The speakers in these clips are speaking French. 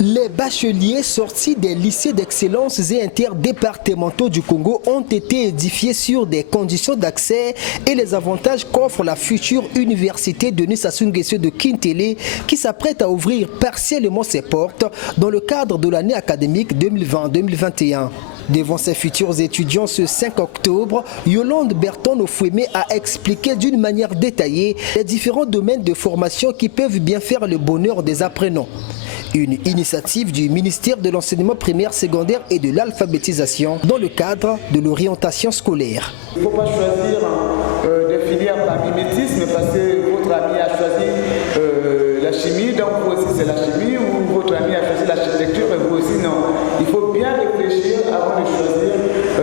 Les bacheliers sortis des lycées d'excellence et interdépartementaux du Congo ont été édifiés sur des conditions d'accès et les avantages qu'offre la future université Denis Sassou Nguesso de Kintélé qui s'apprête à ouvrir partiellement ses portes dans le cadre de l'année académique 2020-2021. Devant ses futurs étudiants ce 5 octobre, Yolande Berton-Ofouémé a expliqué d'une manière détaillée les différents domaines de formation qui peuvent bien faire le bonheur des apprenants. Une initiative du ministère de l'enseignement primaire, secondaire et de l'alphabétisation dans le cadre de l'orientation scolaire. Il ne faut pas choisir des filières par mimétisme parce que votre ami a choisi la chimie, donc vous aussi c'est la chimie, ou votre ami a choisi l'architecture et vous aussi non. Il faut bien réfléchir avant de choisir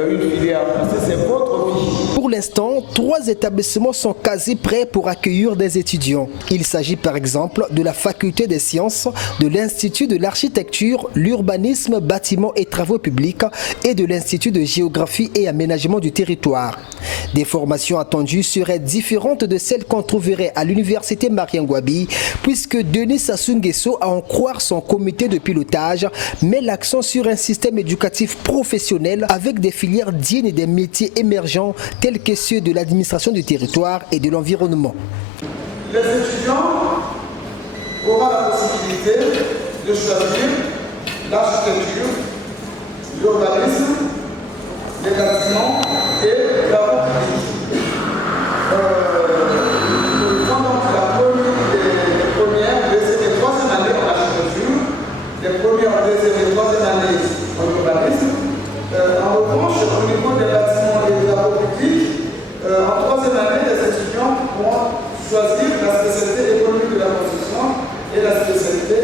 une filière parce que c'est votre vie. Pour l'instant, 3 établissements sont quasi prêts pour accueillir des étudiants. Il s'agit par exemple de la faculté des sciences, de l'Institut de l'architecture, l'urbanisme, bâtiments et travaux publics et de l'Institut de géographie et aménagement du territoire. Des formations attendues seraient différentes de celles qu'on trouverait à l'université Mariangouabi puisque Denis Sassou Nguesso, à en croire son comité de pilotage, met l'accent sur un système éducatif professionnel avec des filières dignes des métiers émergents tels que ceux de l'administration du territoire et de l'environnement. Les étudiants auront la possibilité de choisir l'architecture, l'urbanisme, les bâtiments et les travaux publics. Pendant la première, deuxième et troisième année en architecture, les premières, deuxième et troisième années en urbanisme. En revanche, au niveau des bâtiments et des travaux publics, en troisième année, les étudiants pourront choisir la spécialité économique de la construction et la spécialité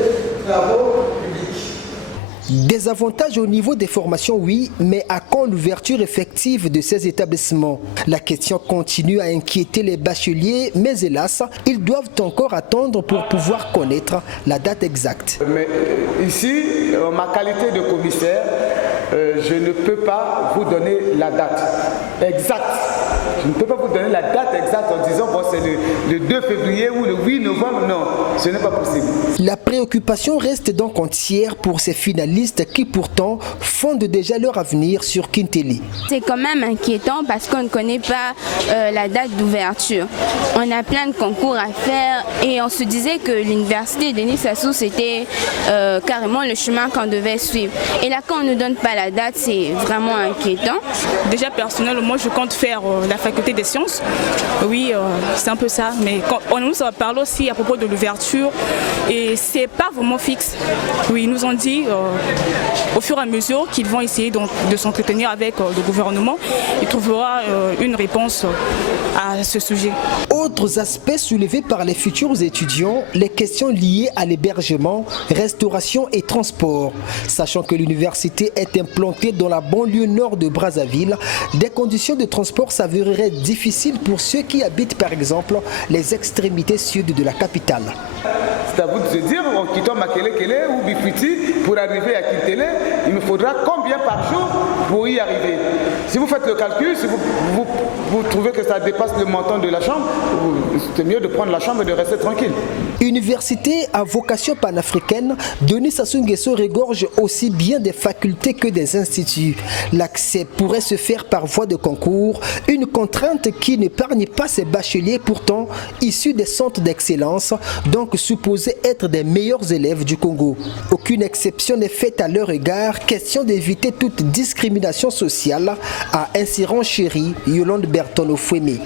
travaux publics. Des avantages au niveau des formations, oui, mais à quand l'ouverture effective de ces établissements? La question continue à inquiéter les bacheliers, mais hélas, ils doivent encore attendre pour pouvoir connaître la date exacte. Mais ici, en ma qualité de commissaire, je ne peux pas vous donner la date exacte. Je ne peux pas vous donner la date exacte en disant bon, c'est le 2 février ou le 8 novembre. Non, ce n'est pas possible. La préoccupation reste donc entière pour ces finalistes qui pourtant fondent déjà leur avenir sur Kintélé. C'est quand même inquiétant parce qu'on ne connaît pas la date d'ouverture. On a plein de concours à faire et on se disait que l'université Denis Sassou c'était carrément le chemin qu'on devait suivre. Et là quand on ne donne pas la date, c'est vraiment inquiétant. Déjà personnellement, moi je compte faire la faculté des sciences. Oui, c'est un peu ça. Mais nous ça va parler aussi à propos de l'ouverture et c'est pas vraiment fixe. Oui, ils nous ont dit au fur et à mesure qu'ils vont essayer de s'entretenir avec le gouvernement, il trouvera une réponse à ce sujet. Autres aspects soulevés par les futurs étudiants, les questions liées à l'hébergement, restauration et transport. Sachant que l'université est implantée dans la banlieue nord de Brazzaville, des conditions de transport s'avéreraient difficiles pour ceux qui habitent par exemple les extrémités sud de la capitale. C'est à vous de se dire, en quittant Makele-Kele ou Bifouti pour arriver à Kintélé, il me faudra combien par jour pour y arriver? Si vous faites le calcul, si vous trouvez que ça dépasse le montant de la chambre, c'est mieux de prendre la chambre et de rester tranquille. Université à vocation panafricaine, Denis Sassou Nguesso regorge aussi bien des facultés que des instituts. L'accès pourrait se faire par voie de concours, une contrainte qui n'épargne pas ces bacheliers pourtant issus des centres d'excellence, donc supposés être des meilleurs élèves du Congo. Aucune exception n'est faite à leur égard, question d'éviter toute discrimination sociale, a ainsi renchéri Yolande Berton-Ofouémé.